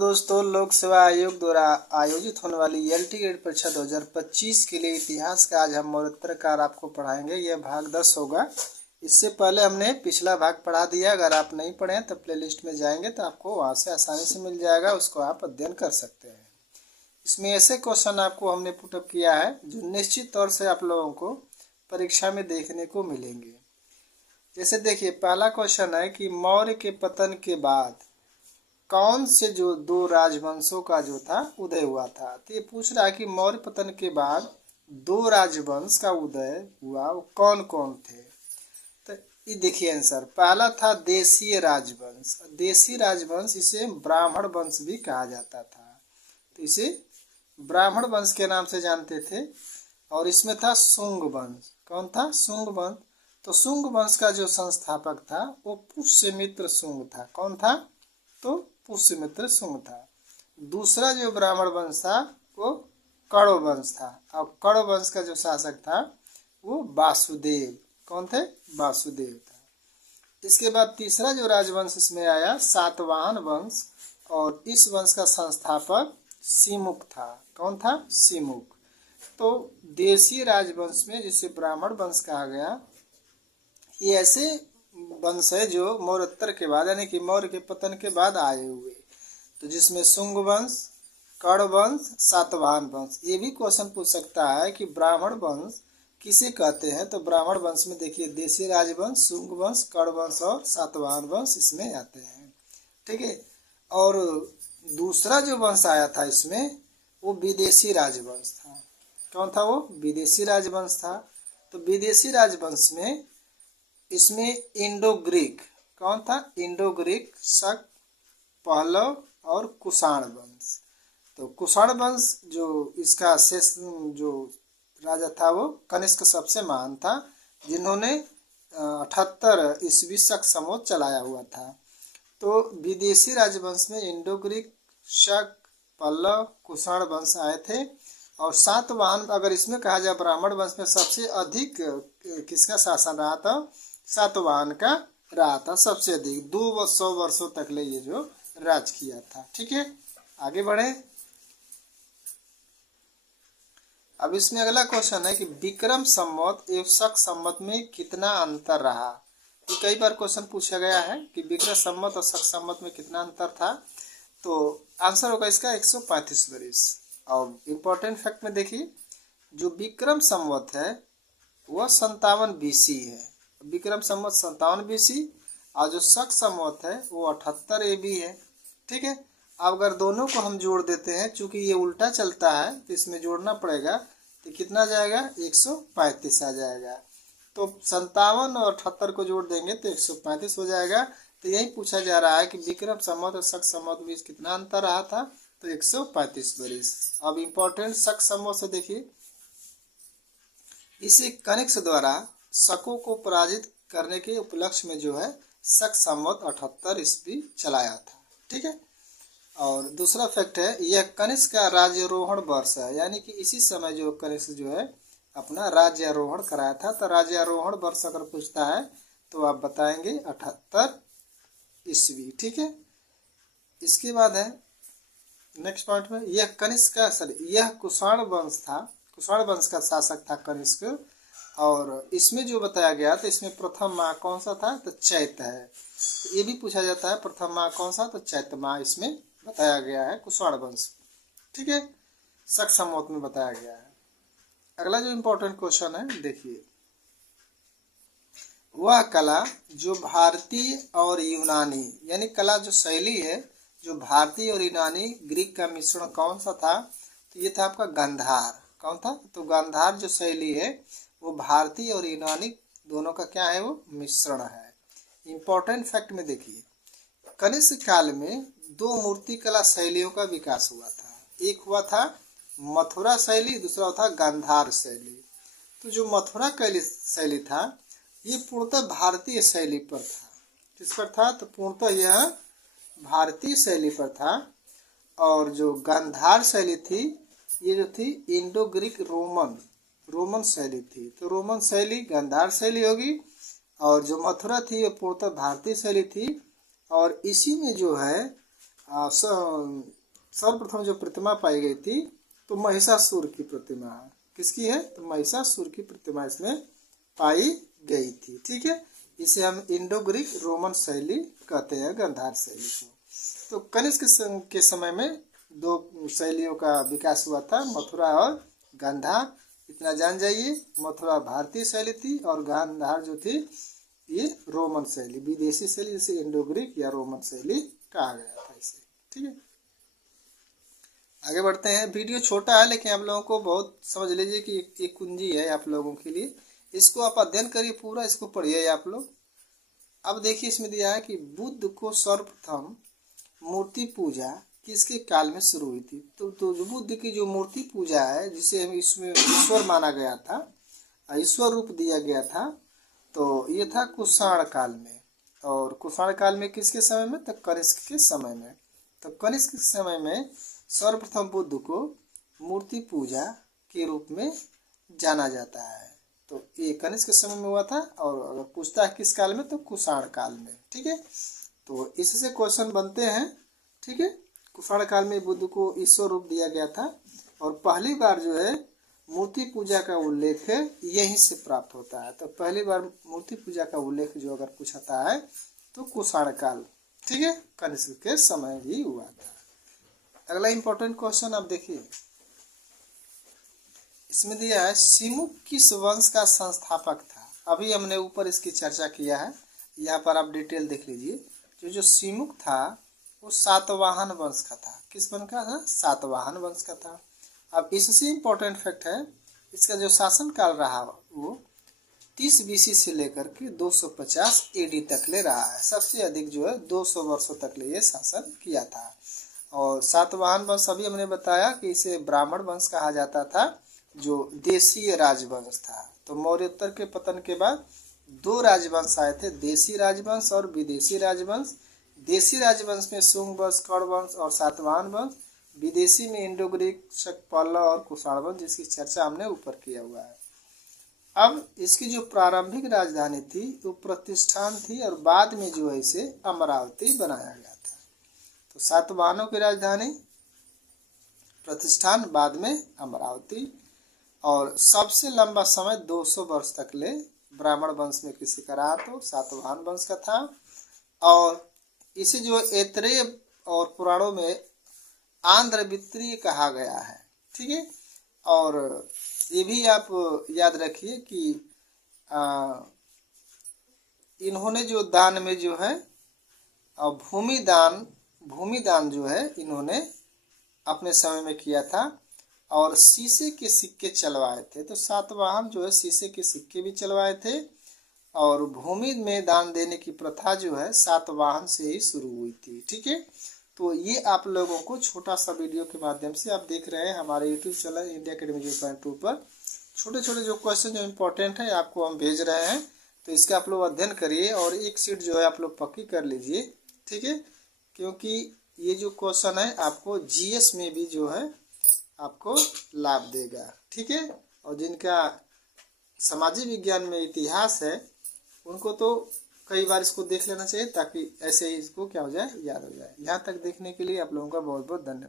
दोस्तों, लोक सेवा आयोग द्वारा आयोजित होने वाली एलटी ग्रेड परीक्षा 2025 के लिए इतिहास का आज हम मौलिककार आपको पढ़ाएंगे। यह भाग 10 होगा। इससे पहले हमने पिछला भाग पढ़ा दिया। अगर आप नहीं पढ़े तो प्लेलिस्ट में जाएंगे तो आपको वहां से आसानी से मिल जाएगा, उसको आप अध्ययन कर सकते हैं। इसमें ऐसे क्वेश्चन आपको हमने पुटअप किया है जो निश्चित तौर से आप लोगों को परीक्षा में देखने को मिलेंगे। जैसे देखिए, पहला क्वेश्चन है कि मौर्य के पतन के बाद कौन से जो दो राजवंशों का जो था उदय हुआ था। तो ये पूछ रहा है कि मौर्य पतन के बाद दो राजवंश का उदय हुआ, वो कौन कौन थे। तो ये देखिए आंसर, पहला था देशीय राजवंश। देशी राजवंश इसे ब्राह्मण वंश भी कहा जाता था, तो इसे ब्राह्मण वंश के नाम से जानते थे। और इसमें था शुंग वंश। कौन था? शुंग वंश। तो शुंग वंश का जो संस्थापक था वो पुष्यमित्र शुंग था। कौन था? तो पुष्यमित्र शुंग था। दूसरा जो ब्राह्मण वंश था वो कण्व वंश था, और कण्व वंश का जो शासक था वो वासुदेव। कौन थे? वासुदेव था। इसके बाद तीसरा जो राजवंश इसमें आया सातवाहन वंश, और इस वंश का संस्थापक सिमुक था। कौन था? सिमुक। तो देशी राजवंश में जिसे ब्राह्मण वंश कहा गया, ये ऐसे वंश है जो मौर्योत्तर के बाद यानी कि मौर्य के पतन के बाद आए हुए। तो जिसमें शुंग वंश, कण्व वंश, सातवाहन वंश। ये भी क्वेश्चन पूछ सकता है कि ब्राह्मण वंश किसे कहते हैं। तो ब्राह्मण वंश में देखिए देशी राजवंश, शुंग वंश, कण्व वंश और सातवाहन वंश इसमें आते हैं। ठीक है। और दूसरा जो वंश आया था इसमें वो विदेशी राजवंश था। कौन था वो? विदेशी राजवंश था। तो विदेशी राजवंश में इसमें इंडो ग्रीक। कौन था? इंडो ग्रीक, शक, पहलव और कुषाण वंश। तो कुषाण वंश जो इसका शेष जो राजा था वो कनिष्क सबसे महान था, जिन्होंने 78 ईस्वी शक समोत चलाया हुआ था। तो विदेशी राजवंश में इंडो ग्रीक, शक, पल्लव, कुषाण वंश आए थे। और सातवाहन, अगर इसमें कहा जाए ब्राह्मण वंश में सबसे अधिक किसका शासन रहा था? सातवाहन का रहा था सबसे अधिक। 200 वर्षों तक ले ये जो राज किया था। ठीक है, आगे बढ़े। अब इसमें अगला क्वेश्चन है कि विक्रम संवत एवं शक संवत में कितना अंतर रहा। ये कई बार क्वेश्चन पूछा गया है कि विक्रम संवत और शक संवत में कितना अंतर था। तो आंसर होगा इसका 135 वर्ष। और इम्पोर्टेंट फैक्ट में देखिए, जो विक्रम संवत है वह 57 BC है। विक्रम संवत 57 BC, और जो शक संवत है वो 78 AB है। ठीक है। अब अगर दोनों को हम जोड़ देते हैं, चूंकि ये उल्टा चलता है तो इसमें जोड़ना पड़ेगा, तो कितना जाएगा? 135 आ जाएगा। तो 57 और 78 को जोड़ देंगे तो 135 हो जाएगा। तो यही पूछा जा रहा है कि विक्रम संवत और शक संवत में बीच कितना अंतर रहा था। तो 135 वर्ष। अब इम्पोर्टेंट शक संवत से देखिए, इसे कनिष्क द्वारा शकों को पराजित करने के उपलक्ष्य में जो है शक संवत 78 ईस्वी चलाया था। ठीक है। और दूसरा फैक्ट है, यह कनिष्क का राज्यारोहण वर्ष है, यानी कि इसी समय जो कनिष्क जो है अपना राज्यारोहण कराया था। तो राज्यारोहण वर्ष अगर पूछता है तो आप बताएंगे 78 ईस्वी। ठीक है। इसके बाद है नेक्स्ट पॉइंट में, यह कनिष्क का यह कुषाण वंश था। कुषाण वंश का शासक था कनिष्क। और इसमें जो बताया गया तो इसमें प्रथम माह कौन सा था? तो चैत है। तो ये भी पूछा जाता है प्रथम माह कौन सा? तो चैत माह इसमें बताया गया है कुषाण वंश। ठीक है। शक संवत में बताया गया है। अगला जो इम्पोर्टेंट क्वेश्चन है देखिए, वह कला जो भारतीय और यूनानी यानी कला जो शैली है जो भारतीय और यूनानी ग्रीक का मिश्रण कौन सा था? तो ये था आपका गांधार। कौन था? तो गांधार जो शैली है वो भारतीय और यूनानी दोनों का क्या है? वो मिश्रण है। इम्पोर्टेंट फैक्ट में देखिए, कनिष्क काल में दो मूर्ति कला शैलियों का विकास हुआ था। एक हुआ था मथुरा शैली, दूसरा था गांधार शैली। तो जो मथुरा शैली था ये पूर्णतः भारतीय शैली पर था। किस पर था? तो पूर्णतः यह भारतीय शैली पर था। और जो गांधार शैली थी ये जो थी इंडो ग्रीक रोमन शैली थी। तो रोमन शैली गांधार शैली होगी, और जो मथुरा थी वो पूर्णतः भारतीय शैली थी। और इसी में जो है सर्वप्रथम जो प्रतिमा पाई गई थी तो महिषासुर की प्रतिमा है। किसकी है? तो महिषासुर की प्रतिमा इसमें पाई गई थी। ठीक है, इसे हम इंडो ग्रीक रोमन शैली कहते हैं, गांधार शैली को। तो कनिष्क के समय में दो शैलियों का विकास हुआ था, मथुरा और गांधार। इतना जान जाइए, मथुरा भारतीय शैली थी और गांधार जो थी ये रोमन शैली, विदेशी शैली, जिसे इंडो ग्रीक या रोमन शैली कहा गया था इसे। ठीक है, आगे बढ़ते हैं। वीडियो छोटा है लेकिन आप लोगों को बहुत समझ लीजिए कि एक कुंजी है आप लोगों के लिए। इसको आप अध्ययन करिए पूरा, इसको पढ़िए आप लोग। अब देखिए इसमें दिया है कि बुद्ध को सर्वप्रथम मूर्ति पूजा किसके काल में शुरू हुई थी। तो जो बुद्ध की जो मूर्ति पूजा है, जिसे हम इसमें ईश्वर माना गया था, ईश्वर रूप दिया गया था, तो ये था कुषाण काल में। और कुषाण काल में किसके समय में? तो कनिष्क के समय में। तो कनिष्क के समय में सर्वप्रथम बुद्ध को मूर्ति पूजा के रूप में जाना जाता है। तो ये कनिष्क के समय में हुआ था, और अगर पूछता है किस काल में, तो कुषाण काल में। ठीक है, तो इससे क्वेश्चन बनते हैं। ठीक है, कुषाण काल में बुद्ध को ईश्वर रूप दिया गया था, और पहली बार जो है मूर्ति पूजा का उल्लेख यहीं से प्राप्त होता है। तो पहली बार मूर्ति पूजा का उल्लेख जो अगर पूछता है तो कुषाण काल, ठीक है, कनिष्क के समय ही हुआ था। अगला इंपॉर्टेंट क्वेश्चन आप देखिए, इसमें दिया है सिमुक किस वंश का संस्थापक था। अभी हमने ऊपर इसकी चर्चा किया है, यहाँ पर आप डिटेल देख लीजिए। जो सिमुक था वो सातवाहन वंश का था। किस वंश का था? सातवाहन वंश का था। अब इससे इम्पोर्टेंट फैक्ट है, इसका जो शासन काल रहा वो 30 BC से लेकर के 250 AD तक ले रहा है। सबसे अधिक जो है 200 वर्षों तक ले ये शासन किया था। और सातवाहन वंश अभी हमने बताया कि इसे ब्राह्मण वंश कहा जाता था, जो देशीय राजवंश था। तो मौर्योत्तर के पतन के बाद दो राजवंश आए थे, देशी राजवंश और विदेशी राजवंश। देशी राजवंश में शुंग वंश, कर्ण वंश और सातवाहन वंश। विदेशी में इंडो ग्रीक, पल्लव और कुषाण वंश, जिसकी चर्चा हमने ऊपर किया हुआ है। अब इसकी जो प्रारंभिक राजधानी थी वो प्रतिष्ठान थी, और बाद में जो है इसे अमरावती बनाया गया था। तो सातवाहनों की राजधानी प्रतिष्ठान, बाद में अमरावती। और सबसे लंबा समय 200 वर्ष तक ले ब्राह्मण वंश में किसी का रहा तो सातवाहन वंश का था। और इसे जो ऐतरेय और पुराणों में आंध्रवित्तीय कहा गया है। ठीक है, और ये भी आप याद रखिए कि इन्होंने जो दान में जो है भूमि दान जो है इन्होंने अपने समय में किया था, और शीशे के सिक्के चलवाए थे। तो सातवाहन जो है शीशे के सिक्के भी चलवाए थे, और भूमि में दान देने की प्रथा जो है सातवाहन से ही शुरू हुई थी। ठीक है, तो ये आप लोगों को छोटा सा वीडियो के माध्यम से आप देख रहे हैं हमारे यूट्यूब चैनल इंडिया अकेडमी 0.2 पर छोटे छोटे जो क्वेश्चन जो इम्पोर्टेंट है आपको हम भेज रहे हैं। तो इसका आप लोग अध्ययन करिए, और एक सीट जो है आप लोग पक्की कर लीजिए। ठीक है, क्योंकि ये जो क्वेश्चन है आपको GS में भी जो है आपको लाभ देगा। ठीक है, और जिनका सामाजिक विज्ञान में इतिहास है उनको तो कई बार इसको देख लेना चाहिए, ताकि ऐसे ही इसको क्या हो जाए, याद हो जाए। यहाँ तक देखने के लिए आप लोगों का बहुत बहुत धन्यवाद।